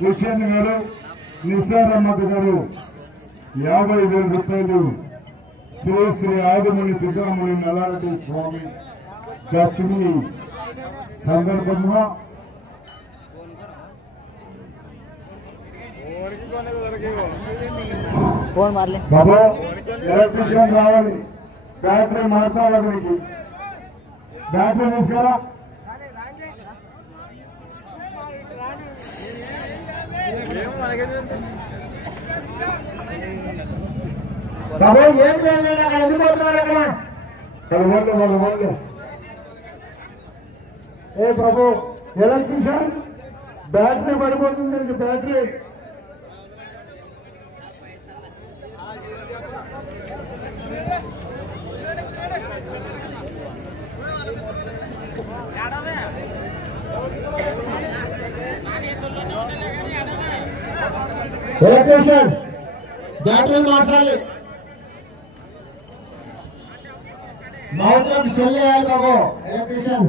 హుషేన్ గారు నిసార్ అహ్మద్ గారు యాభై వేల రూపాయలు. శ్రీ శ్రీ ఆదిమణి చిత్రమణి నల్లారెడ్డి స్వామి దర్శిని సందర్భంగా ఫోన్ మారలే. బాబు ఎలక్ట్రీషియన్ రావాలి. బ్యాటరీ మార్చాలి బ్యాటరీ తీసుకురా. బాబు ఏం చేయలేదు? అక్కడ ఎందుకు పోతున్నారు అక్కడ? వాళ్ళ వాళ్ళు వాళ్ళ వాళ్ళు. ఏ ప్రభు ఎలా చూసారు బ్యాటరీ పడిపోతుంది బ్యాటరీ. ఎలక్ట్రీషియన్. బ్యాటరీ మార్చాలి. మౌత్రం సెల్ చేయాలి బాబు. ఎలక్ట్రీషియన్.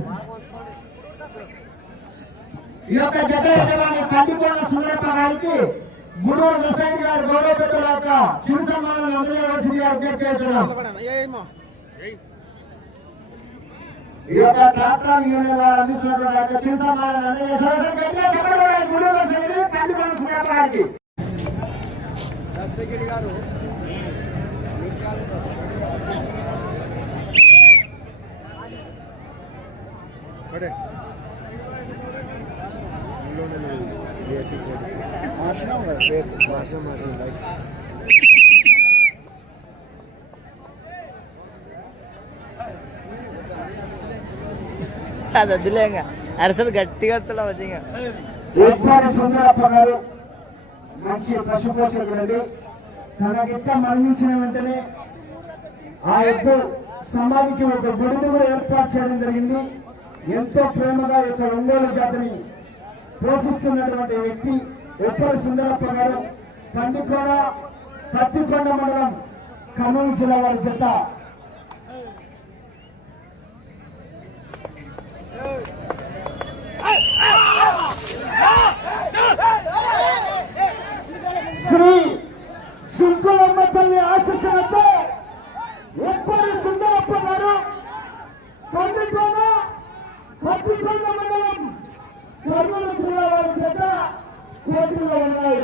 ఈ యొక్క జత యజమాని పందికొండ సుందరప్ప గారికి గుడూరు సొసైటీ గారి గౌరవ పెద్దల యొక్క చిరు సన్మానాన్ని అందజేయవలసింది అప్డేట్ చేస్తున్నాం. ఈ యొక్క ట్రాక్టర్ యూనియన్ వారు అందిస్తున్నటువంటి యొక్క చిరు సన్మానాన్ని అందజేసిన గట్టిగా చెప్పడం గుడూరు సొసైటీ పందికొండ సుందరప్ప గారికి. అది వద్దులే ఇంకా. అరసలు గట్టిగా వస్తున్నా వచ్చి ఇంకా. ఏర్పాటు సుందరప్ప గారు మంచి పశుపోషకుడండి తన గిట్ట మరణించిన వెంటనే ఆ ఎద్దు సమాధికి ఒక గుడిని కూడా ఏర్పాటు చేయడం జరిగింది. ఎంతో ప్రేమగా యొక్క ఒంగోలు జాతిని పోషిస్తున్నటువంటి వ్యక్తి ఎప్పటి సుందరప్ప గారు పందికొండ పత్తికొండ మండలం ఖమ్మం జిల్లా వారి జత. శ్రీ సుంకులమ్మ తల్లి ఆశీస్సులతో ఎప్పటి సుందరప్ప గారు పందికొండ పత్తికొండ మండలం కర్నూలు జిల్లా వారి చేత పోటీలో ఉన్నాయి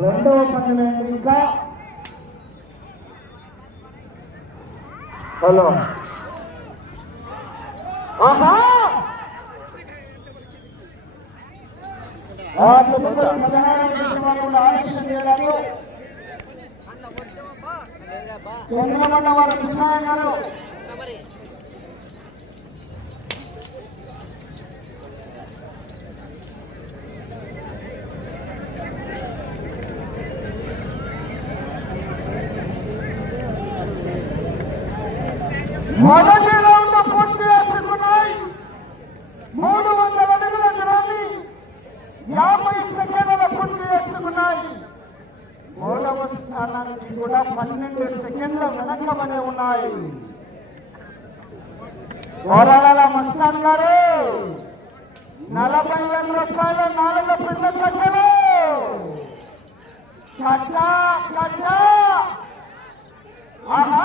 రెండవ పండుగ ఇంకా హలో ఆహా చంద్రమన్న వారి కృష్ణయ్య గారు మొదటి రౌండ్ పూర్తి చేసుకున్నాయి మూడు వందల అడుగుల దూరాన్ని యాభై సెకండ్ల పూర్తి చేసుకున్నాయి మూడవ స్థానానికి కూడా పన్నెండు సెకండ్ల వెనకబడి ఉన్నాయి పోరాడాల మస్తాన్ గారు నలభై వేల రూపాయలు నాలుగు పిల్ల కట్టలు కట్ట కట్ట ఆహా.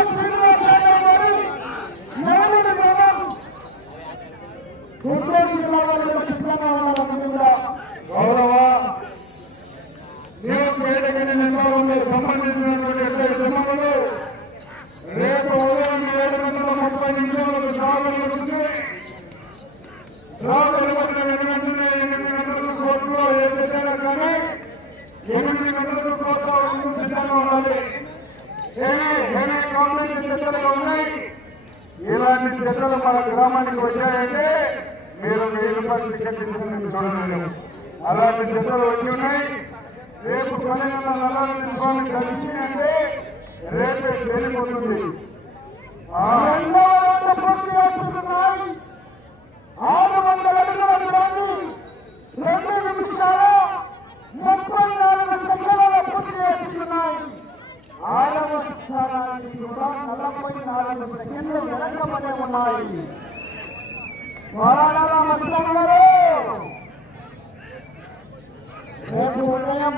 గుంటూరు జిల్లా వారు సిద్ధంగా కూడా గౌరవ నియోజకవర్గ నిర్మాణంలో సంబంధించినటువంటి రేపు ఉదయం ఏడు గంటల ముప్పై నిమిషాలకు ప్రారంభిస్తుంది ఎనిమిది కోర్టులో ఏ పెట్టారు కానీ ఎనిమిది గంటలకు కోర్టు సిద్ధంగా ఉండాలి ఉన్నాయి. ఇలా అలాంటి మన గ్రామానికి వచ్చాయంటే రూపాయలు టికెట్ అలాంటి జతలు వచ్చి ఉన్నాయి. రేపు కొనగల నల్లారెడ్డి స్వామి కలిసి అంటే రేపే తేలిపోతుంది పూర్తి ఆరు వందల అడుగుల దూరాన్ని రెండు నిమిషాల ముప్పై నాలుగు సెకండ్ల పూర్తి చేసుకున్నాయి ఆరవ స్థానానికి కూడా నలభై నాలుగు సెకండ్లు వెనకబడి ఉన్నాయి. రేపు ఉదయం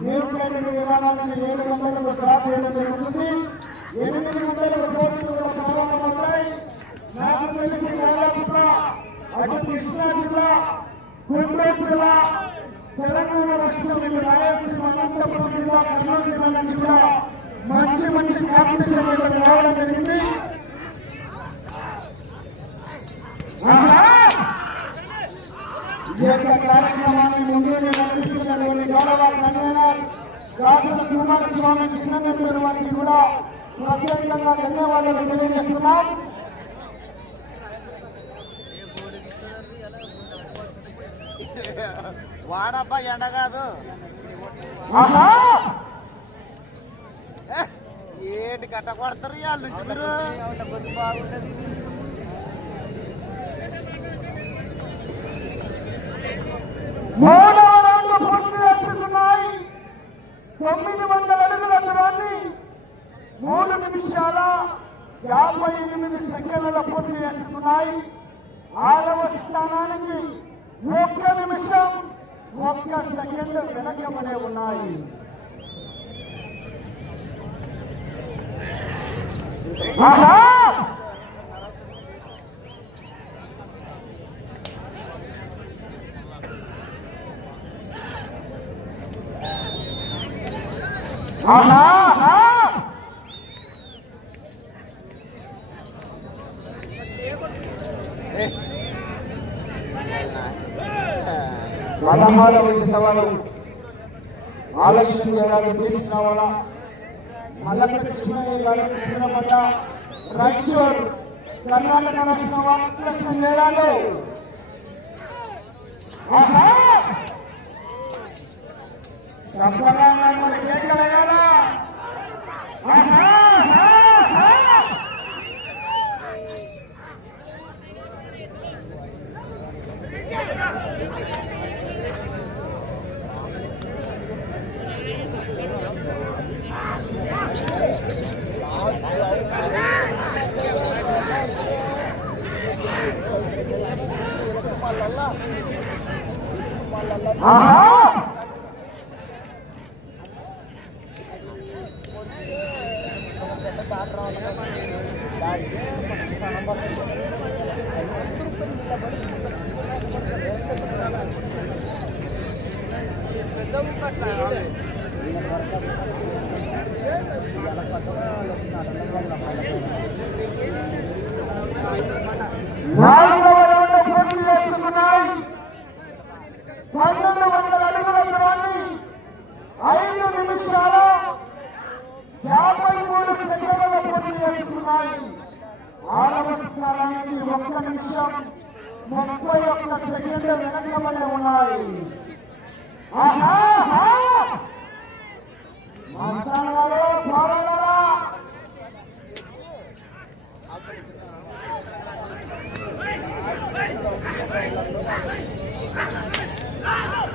నీరు కేంద్ర విధానాన్ని ఏడు గంటలకు చేయడం జరుగుతుంది ఎనిమిది గంటలకు పోటీలు ప్రారంభమవుతాయి నాకు తెలిసి అటు కృష్ణా జిల్లా గుంటూరు జిల్లా తెలంగాణ రాష్ట్రంలో రాయలసీమ అనంతపురం జిల్లా కర్నూలు జిల్లా నుంచి కూడా మంచి మంచి కాంపిటీషన్ రావడం జరిగింది. ఈ యొక్క కార్యక్రమాన్ని ముందుగా నడిపిస్తున్నటువంటి గౌరవ కన్వీనర్ రాజన కుమార్ స్వామి చిన్నగంటూరు వారికి కూడా ప్రత్యేకంగా ధన్యవాదాలు తెలియజేస్తున్నాం వాడబ్బా ఎండ కాదు. ఏంటి కట్ట కొడతారు నుంచి మీరు కొద్ది బాగుంటది మూడవ రౌండ్ పూర్తి చేసుకున్నాయి తొమ్మిది వందల అడుగుల దూరాన్ని మూడు నిమిషాల యాభై ఎనిమిది సెకండ్ల పూర్తి చేస్తున్నాయి ఆరవ స్థానానికి ఒక్క నిమిషం ఒక్క సెకండ్ వెనకబడే ఉన్నాయి ఆహా! ఆహా! పదహారవ వచ్చిన వాళ్ళు ఆలస్యం చేయాలని తీసిన వాళ్ళ మల్లక కృష్ణయ్య గారు కృష్ణపడ్డ రాయచూర్ కర్ణాటక రాష్ట్ర ఆలస్యం చేయాలి ఆహా! కేకలేయాలా? ఆహా! ఆహా! ఆహా! నాలుగవ రౌండ్ పూర్తి చేసుకున్నాయి పన్నెండు వందల అడుగుల దూరాన్ని ఐదు నిమిషాల యాభై మూడు సెకండ్ల పూర్తి ఉన్నాయి. ఆరవ స్థానానికి ఒక్క నిమిషం. ముప్పై ఒక్క సెకండ్లు వెనకబడి ఉన్నాయి. Ah!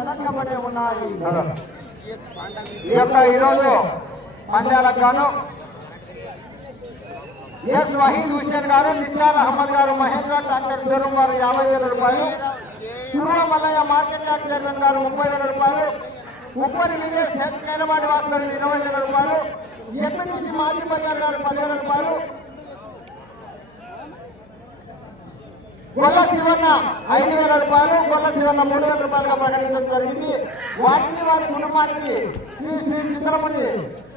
వెనకబడి ఉన్నాయి. ఈ యొక్క ఈరోజు పందాలకు గాను ఎస్ వహీద్ హుసేన్ గారు నిషార్ అహ్మద్ గారు మహేంద్ర ట్రాక్టర్ షోరూమ్ వారు యాభై వేల రూపాయలు Tirumala Mallaiah market yard chairman గారు ముప్పై వేల రూపాయలు ఉప్పరి విజయ్ హెచ్ కైలవాడి వాసులు ఇరవై వేల రూపాయలు ఎంపీటీసీ మాజీ బజార్ గారు పదివేల రూపాయలు గొల్ల శివన్న ఐదు వేల రూపాయలు గొల్ల శివన్న మూడు వేల రూపాయలుగా ప్రకటించడం జరిగింది. వారిని వారి కుటుంబానికి శ్రీ శ్రీ చిత్రమణి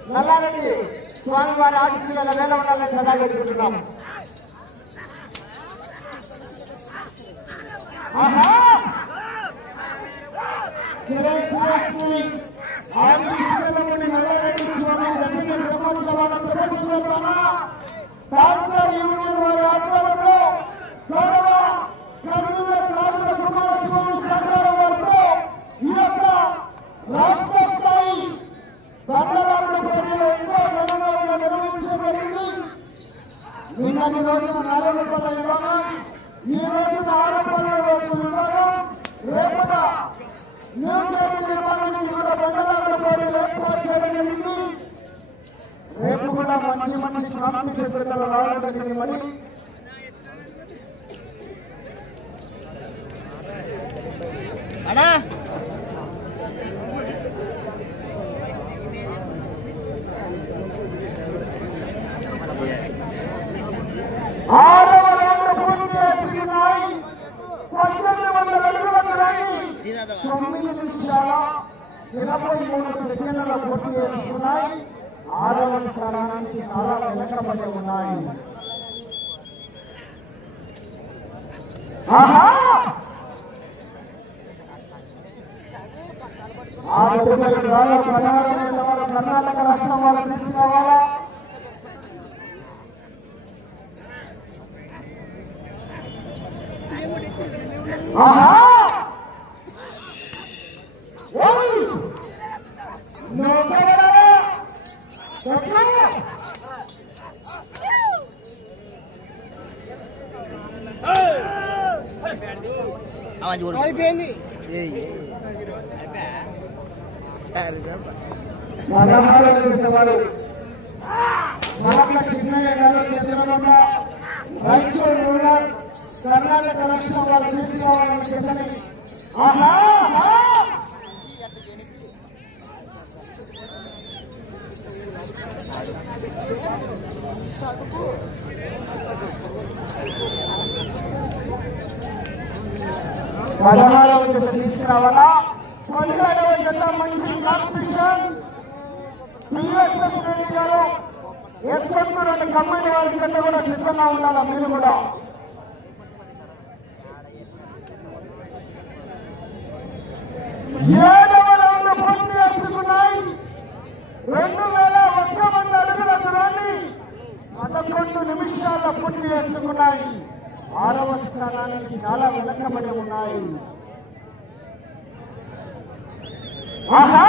నల్లారెడ్డి స్వామి వారి ఆశీస్సుల వేల ఉండాలని సదా పెట్టుకుంటున్నాం. యూనియన్ వారి ఆత్మ శిఖరముని నల్లరెడ్డి స్వామి దర్శన బ్రహ్మోత్సవాల సదస్సులతోన డాక్టర్ యూనియన్ వారి ఆధ్వర్యంలో గౌరవ కర్నూలు రాష్ట్ర కుమారస్వామి సహకారం వారితో ఈ యొక్క రాష్ట్ర స్థాయి దండలాంటి పోటీలు ఎంతో ఘనంగా నిర్వహించబడింది నిన్నటి రోజున నాలుగు రూపాయల ఈ ఆరు రూపాయల రోజు రేపట న్యూ కూడా బంగాళాల ఏర్పాటు చేయడం జరిగింది రేపు కూడా మంచి మంచి కాంపిటీషన్ పెట్టాలి రావడం జరిగింది మరి అన్నా ఆరవ రౌండ్ పూర్తి చేసుకున్నాయి పద్దెనిమిది వందల అడుగుల దూరాన్ని తొమ్మిది నిమిషాల ఇరవై మూడు సెకండ్ల పూర్తి చేసుకున్నాయి ఆరవ స్థానానికి చాలా వెనకబడి ఉన్నాయి కర్ణాటక రాష్ట్రం వాళ్ళు తీసుకోవాలా అయిపోయింది సరే చిన్నయ్య గారు రైతు రూరల్ కర్ణాటక రాష్ట్రం వారు తీసుకోవాలని చెప్పని ఆహా! పదహారవ జత తీసుకురావాలా? పదిహేడవ జత మంచి కాంపిటీషన్. పిఎస్ఎస్ రెడ్డి గారు ఎస్ఎస్ రెండు కమ్మని వారి జత కూడా సిద్ధంగా ఉండాలా మీరు కూడా ఏడవ రౌండ్ పూర్తి చేసుకున్నాయి రెండు వేల ఒక్క మంది అడుగుల దూరాన్ని పదకొండు నిమిషాల ఉన్నాయి. ఆరవ స్థానానికి చాలా వెనకబడి ఉన్నాయి. ఆహా!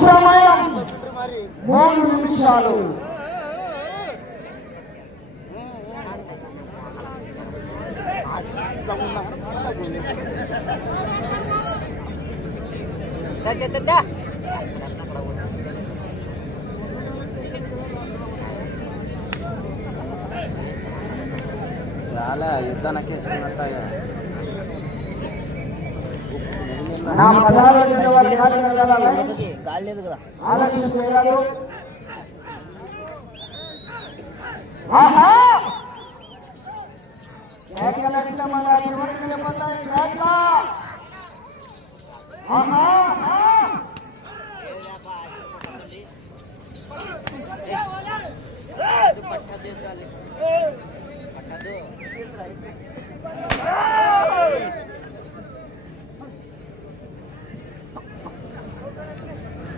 సమయం మూడు నిమిషాలు చాలా యుద్ధానికేసుకున్నట్టు నా గాలి లేదు కదా ఆహా కేకల మన చివరికి నిలబడ్డాయి కేక ఆహా ఆహా.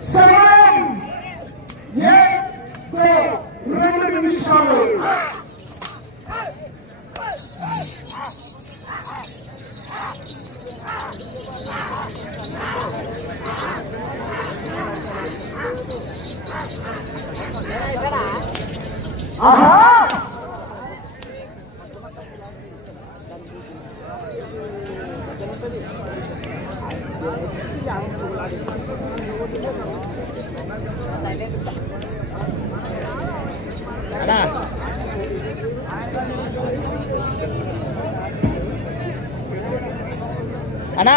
సమయం ఏదో రెండు నిమిషాలు ఆహా అన్నా అన్నా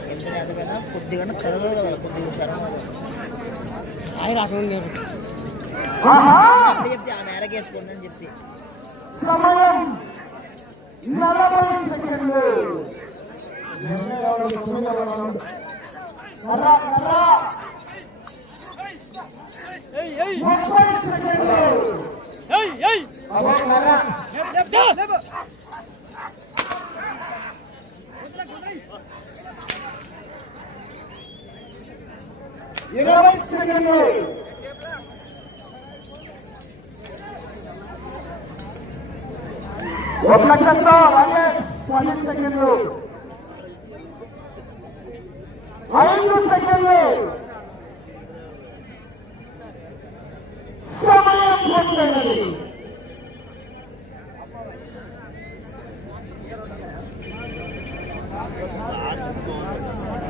కొద్దిగా చదవదు కదా కొద్దిగా చదవాలి ఆహా అప్పుడు చెప్తే ఆ మేరకు వేసుకోండి అని చెప్తే సమయం నలభై సెకండ్లు కర్రా, కర్రా. ముప్పై సెకండ్లు అబ్బో, కర్రా. ఇరవై సెకండ్లు. ఒక లక్షంతో రమేష్ పది సెకండ్లు. ఐదు సెకండ్లు. సమయం పూర్తయినది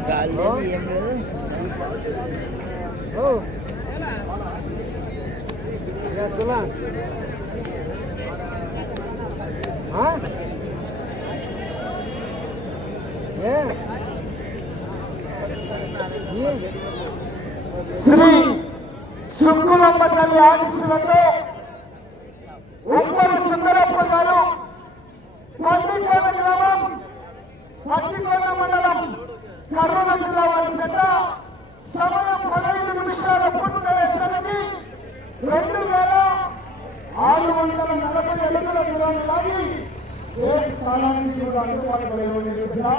గాలి లేదు ఏం లేదు శ్రీ శుక్రమ్మ తల్లి ఆశీస్సులతో ఒక్కరు సుందరప్ప గారు పట్టికోట గ్రామం పట్టికోట మండలం కర్నూలు జిల్లా వారి చేత సమయం పదహైదు నిమిషాల పూర్తయ్యేసరికి రెండు వేల ఆరు వందల నలభై స్థానాన్ని దూరం లాగి ఏ స్థానానికి కూడా